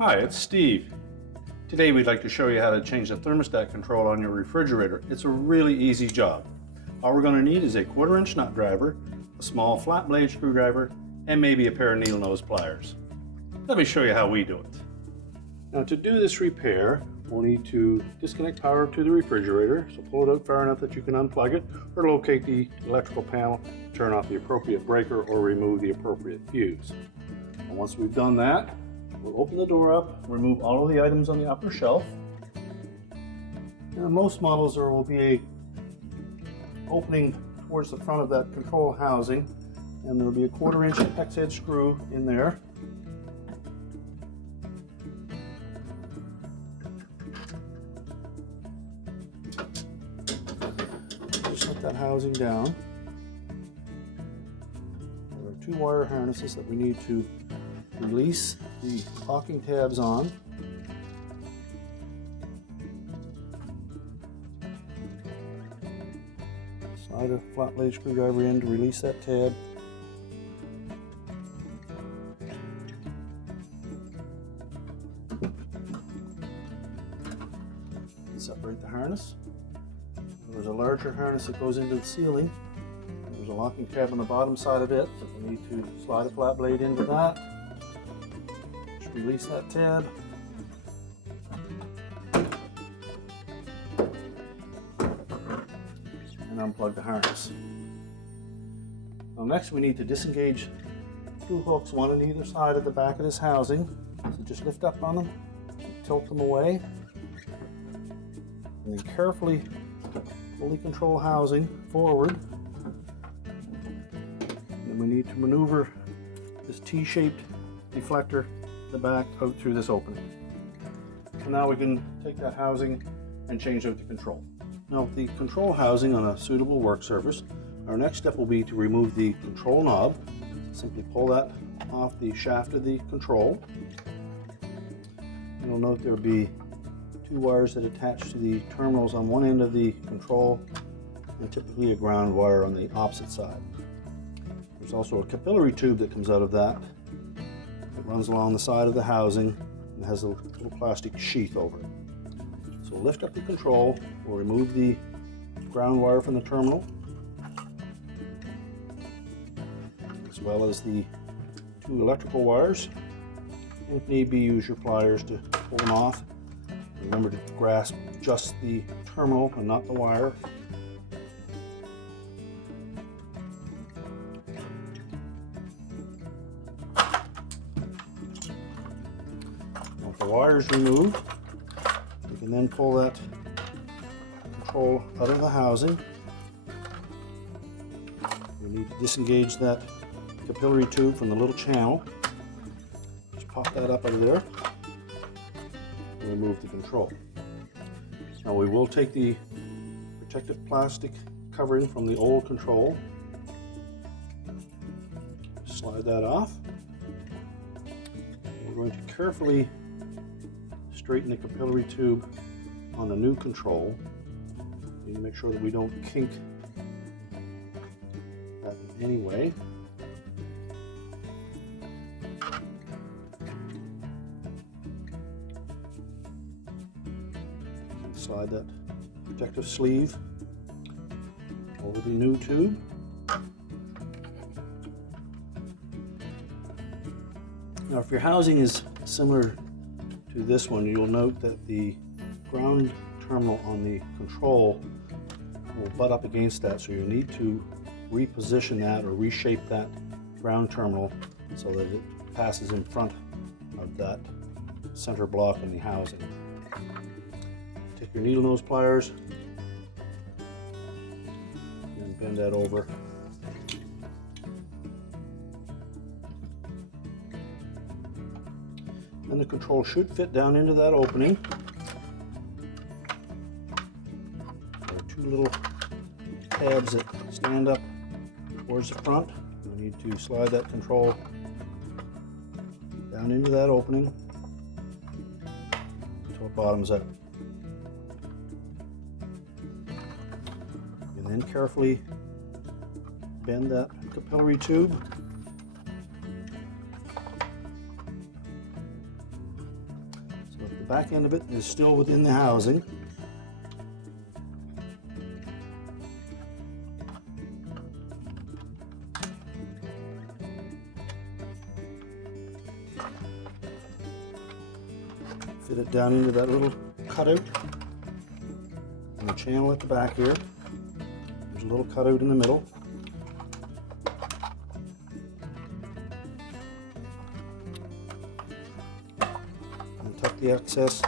Hi, it's Steve. Today we'd like to show you how to change the thermostat control on your refrigerator. It's a really easy job. All we're going to need is a 1/4-inch nut driver, a small flat blade screwdriver, and maybe a pair of needle nose pliers. Let me show you how we do it. Now to do this repair, we'll need to disconnect power to the refrigerator, so pull it out far enough that you can unplug it, or locate the electrical panel, turn off the appropriate breaker, or remove the appropriate fuse. And once we've done that, we'll open the door up, remove all of the items on the upper shelf. And in most models there will be a opening towards the front of that control housing, and there will be a 1/4-inch hex head screw in there. Just let that housing down. There are 2 wire harnesses that we need to release the locking tabs on. Slide a flat blade screwdriver in to release that tab. Separate the harness. There's a larger harness that goes into the ceiling. There's a locking tab on the bottom side of it, so we need to slide a flat blade into that. Just release that tab. And unplug the harness. Now next we need to disengage 2 hooks, one on either side of the back of this housing. So just lift up on them, tilt them away, and then carefully pull the control housing forward. And we need to maneuver this T-shaped deflector in the back out through this opening. And now we can take that housing and change out the control. Now with the control housing on a suitable work surface, our next step will be to remove the control knob. Simply pull that off the shaft of the control. You'll note there will be 2 wires that attach to the terminals on one end of the control, and typically a ground wire on the opposite side. There's also a capillary tube that comes out of that. It runs along the side of the housing and has a little plastic sheath over it. So we'll lift up the control, we'll remove the ground wire from the terminal, as well as the 2 electrical wires. And if need be, use your pliers to pull them off. Remember to grasp just the terminal and not the wire. Now, if the wire is removed, you can then pull that control out of the housing. You need to disengage that capillary tube from the little channel. Just pop that up out of there. Remove the control. Now we will take the protective plastic covering from the old control, slide that off. We're going to carefully straighten the capillary tube on the new control. We need to make sure that we don't kink that in any way. Slide that protective sleeve over the new tube. Now if your housing is similar to this one, you'll note that the ground terminal on the control will butt up against that, so you need to reposition that or reshape that ground terminal so that it passes in front of that center block in the housing. Take your needle nose pliers and bend that over. And the control should fit down into that opening. There are 2 little tabs that stand up towards the front. We need to slide that control down into that opening until it bottoms out. And then carefully bend that capillary tube back end of it is still within the housing. Fit it down into that little cutout and the channel at the back here. There's a little cutout in the middle. And tuck the excess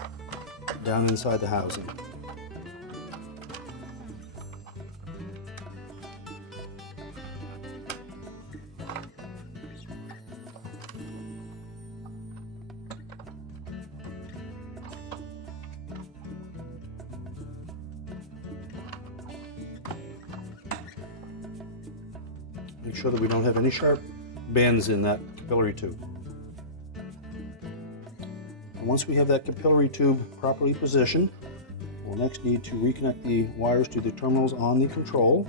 down inside the housing. Make sure that we don't have any sharp bends in that capillary tube. And once we have that capillary tube properly positioned, we'll next need to reconnect the wires to the terminals on the control.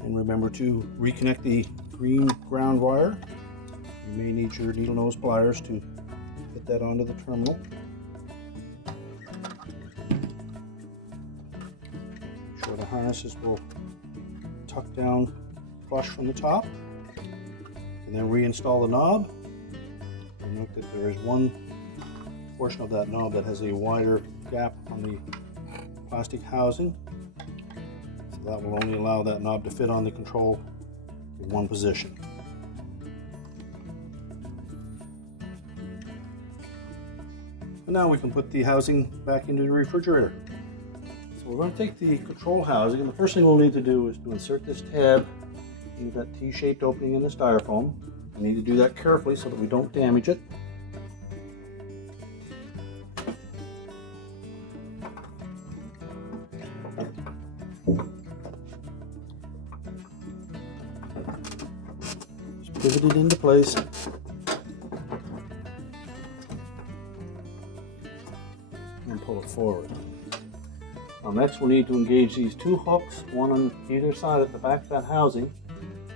And remember to reconnect the green ground wire. You may need your needle nose pliers to fit that onto the terminal. Make sure the harnesses will tuck down flush from the top. And then reinstall the knob. And note that there is one portion of that knob that has a wider gap on the plastic housing. That will only allow that knob to fit on the control in one position. And now we can put the housing back into the refrigerator. So we're going to take the control housing, and the first thing we'll need to do is to insert this tab into that T-shaped opening in the styrofoam. We need to do that carefully so that we don't damage it. Pivot it into place. And pull it forward. Now next we'll need to engage these two hooks, one on either side at the back of that housing,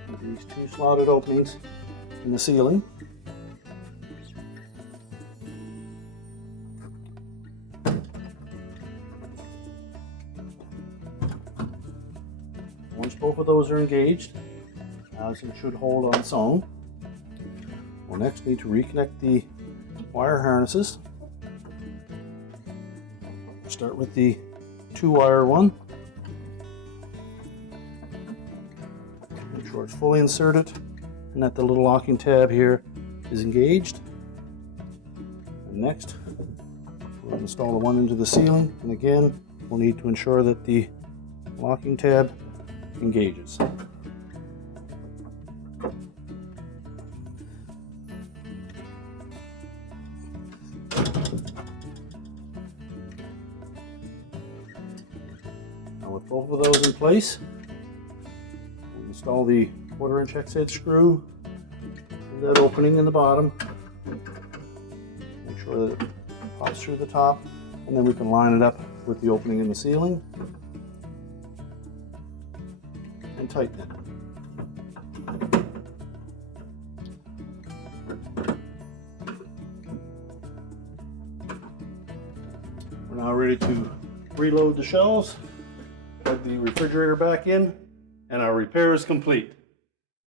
with these two slotted openings in the ceiling. Once both of those are engaged, housing should hold on its own. We'll next need to reconnect the wire harnesses. Start with the 2-wire one. Make sure it's fully inserted and that the little locking tab here is engaged. And next, we'll install the one into the ceiling, and again, we'll need to ensure that the locking tab engages. With both of those in place, we'll install the 1/4-inch hex head screw in that opening in the bottom. Make sure that it pops through the top, and then we can line it up with the opening in the ceiling and tighten it. We're now ready to reload the shelves. Plug the refrigerator back in, and our repair is complete.